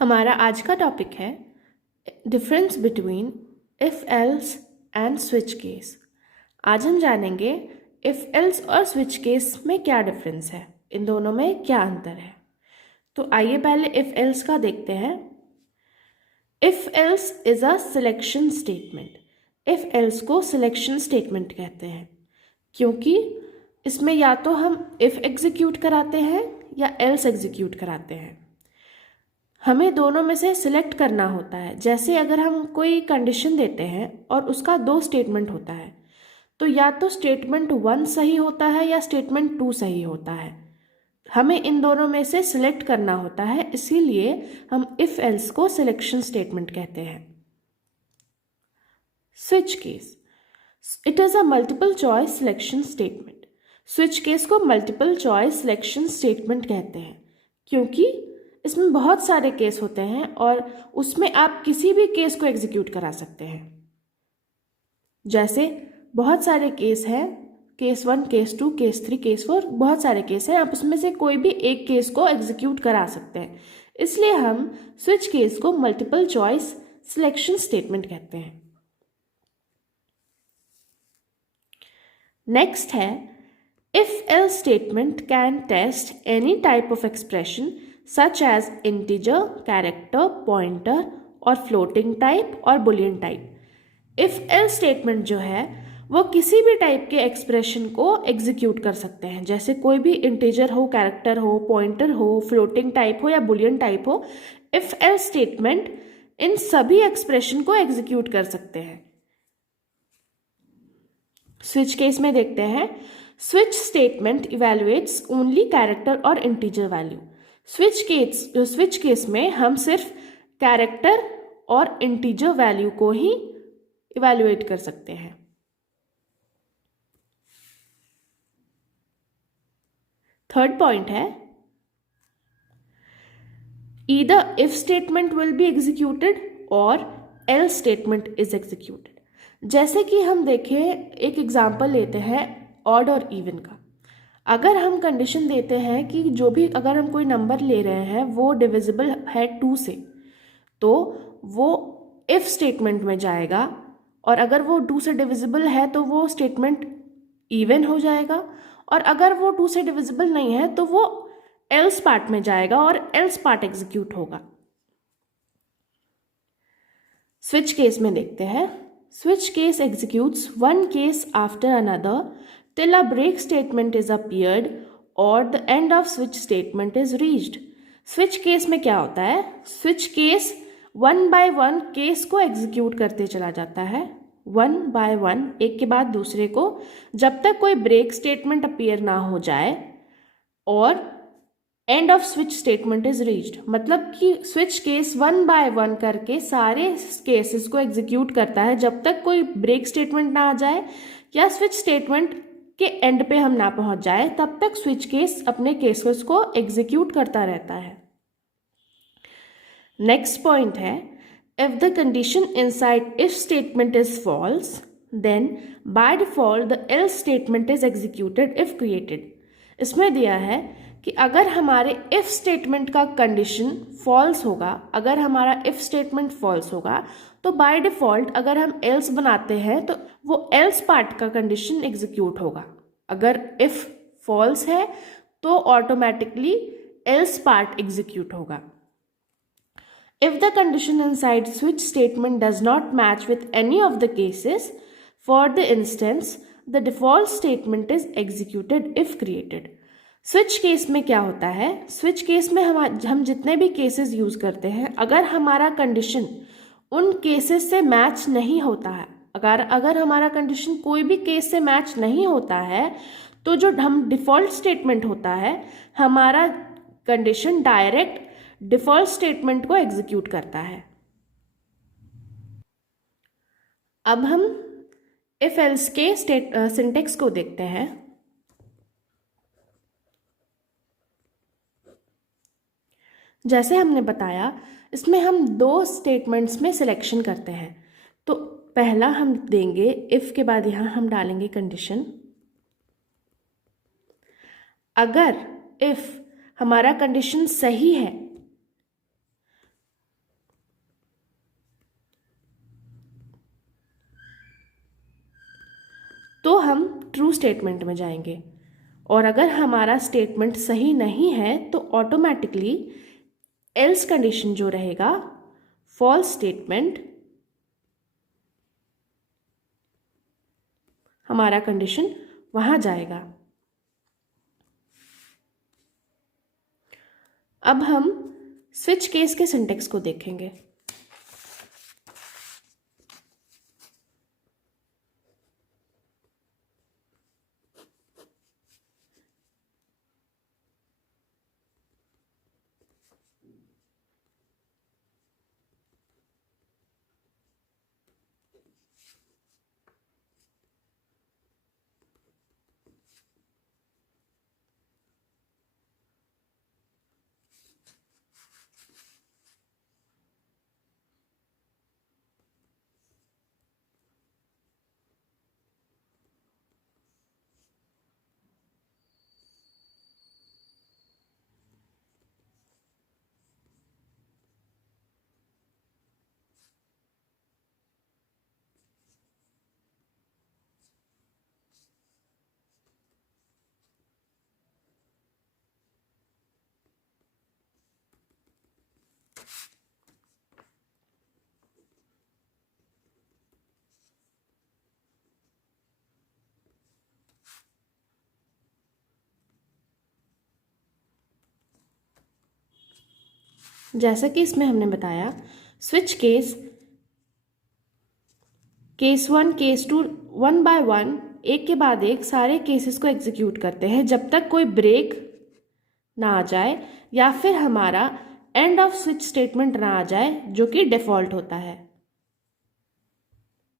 हमारा आज का टॉपिक है difference between if else and switch case. आज हम जानेंगे इफ एल्स और स्विच केस में क्या डिफरेंस है, इन दोनों में क्या अंतर है। तो आइए पहले इफ एल्स का देखते हैं। If else is a selection statement. If else को सिलेक्शन स्टेटमेंट कहते हैं क्योंकि इसमें या तो हम इफ एग्जीक्यूट कराते हैं या एल्स एग्जीक्यूट कराते हैं। हमें दोनों में से सिलेक्ट करना होता है। जैसे अगर हम कोई कंडीशन देते हैं और उसका दो स्टेटमेंट होता है तो या तो स्टेटमेंट 1 सही होता है या स्टेटमेंट 2 सही होता है। हमें इन दोनों में से सिलेक्ट करना होता है, इसीलिए हम इफ एल्स को सिलेक्शन स्टेटमेंट कहते हैं। Switch case, it is a multiple choice selection statement. Switch case को मल्टीपल चॉइस सिलेक्शन स्टेटमेंट कहते हैं क्योंकि इसमें बहुत सारे केस होते हैं और उसमें आप किसी भी केस को एग्जीक्यूट करा सकते हैं। जैसे बहुत सारे केस हैं, केस 1, केस 2, केस 3, केस 4, बहुत सारे केस हैं। आप उसमें से कोई भी एक केस को एग्जीक्यूट करा सकते हैं, इसलिए हम स्विच केस को मल्टीपल चॉइस सिलेक्शन स्टेटमेंट कहते हैं। नेक्स्ट है if else statement can test any type of expression such as integer, character, pointer और floating type और boolean type। if else statement जो है वो किसी भी टाइप के एक्सप्रेशन को एग्जीक्यूट कर सकते हैं, जैसे कोई भी इंटीजर हो, कैरेक्टर हो, पॉइंटर हो, फ्लोटिंग टाइप हो या बुलियन टाइप हो। इफ एल्स स्टेटमेंट इन सभी एक्सप्रेशन को एग्जीक्यूट कर सकते हैं। स्विच केस में देखते हैं, switch statement evaluates only character और इंटीजर वैल्यू। स्विच केस में हम सिर्फ कैरेक्टर और इंटीजर वैल्यू को ही इवैल्यूएट कर सकते हैं। थर्ड पॉइंट है either if statement will be executed और एल्स स्टेटमेंट इज एग्जीक्यूटेड। जैसे कि हम देखें, एक एग्जांपल लेते हैं ऑड और इवन का। अगर हम कंडीशन देते हैं कि जो भी, अगर हम कोई नंबर ले रहे हैं वो डिविजिबल है 2 से, तो वो इफ स्टेटमेंट में जाएगा, और अगर वो 2 से डिविजिबल है तो वो स्टेटमेंट इवन हो जाएगा, और अगर वो 2 से डिविजिबल नहीं है तो वो एल्स पार्ट में जाएगा और एल्स पार्ट एग्जीक्यूट होगा। स्विच केस में देखते हैं, switch case executes one case after another till a break statement is appeared or the end of switch statement is reached। Switch case में क्या होता है, स्विच केस 1 by 1 केस को execute करते चला जाता है, 1 by 1 एक के बाद दूसरे को, जब तक कोई ब्रेक स्टेटमेंट अपीयर ना हो जाए और end off switch statement is reached. मतलब कि स्विच केस 1 by 1 करके सारे केसेस को एग्जीक्यूट करता है जब तक कोई ब्रेक स्टेटमेंट ना आ जाए या स्विच स्टेटमेंट के एंड पे हम ना पहुंच जाए, तब तक स्विच केस अपने केसेस को एग्जीक्यूट करता रहता है। नेक्स्ट पॉइंट है if the condition inside if statement is false then by default the else statement is executed if created. इसमें दिया है कि अगर हमारे इफ स्टेटमेंट का कंडीशन फॉल्स होगा, अगर हमारा इफ स्टेटमेंट फॉल्स होगा तो बाय डिफॉल्ट अगर हम एल्स बनाते हैं तो वो एल्स पार्ट का कंडीशन एग्जीक्यूट होगा। अगर इफ फॉल्स है तो ऑटोमेटिकली एल्स पार्ट एग्जीक्यूट होगा। If the condition inside switch statement does not match with any of the cases, for the instance the default statement is executed if created. Switch case में क्या होता है, switch case में हम जितने भी cases use करते हैं, अगर हमारा कंडीशन उन केसेस से मैच नहीं होता है, अगर हमारा कंडीशन कोई भी केस से मैच नहीं होता है तो जो हम डिफॉल्ट स्टेटमेंट होता है, हमारा कंडीशन डायरेक्ट डिफॉल्ट स्टेटमेंट को एग्जीक्यूट करता है। अब हम इफ एल्स के सिंटेक्स को देखते हैं। जैसे हमने बताया, इसमें हम 2 स्टेटमेंट्स में सिलेक्शन करते हैं। तो पहला हम देंगे इफ के बाद यहाँ हम डालेंगे कंडीशन। अगर इफ हमारा कंडीशन सही है तो हम ट्रू स्टेटमेंट में जाएंगे, और अगर हमारा स्टेटमेंट सही नहीं है तो ऑटोमेटिकली एल्स कंडीशन जो रहेगा, फॉल्स स्टेटमेंट, हमारा कंडीशन वहां जाएगा। अब हम स्विच केस के सिंटेक्स को देखेंगे। जैसा कि इसमें हमने बताया, switch case, case 1, case 2, 1 by 1, एक के बाद एक सारे केसेस को एग्जीक्यूट करते हैं जब तक कोई ब्रेक ना आ जाए या फिर हमारा एंड ऑफ स्विच स्टेटमेंट ना आ जाए, जो कि डिफ़ॉल्ट होता है।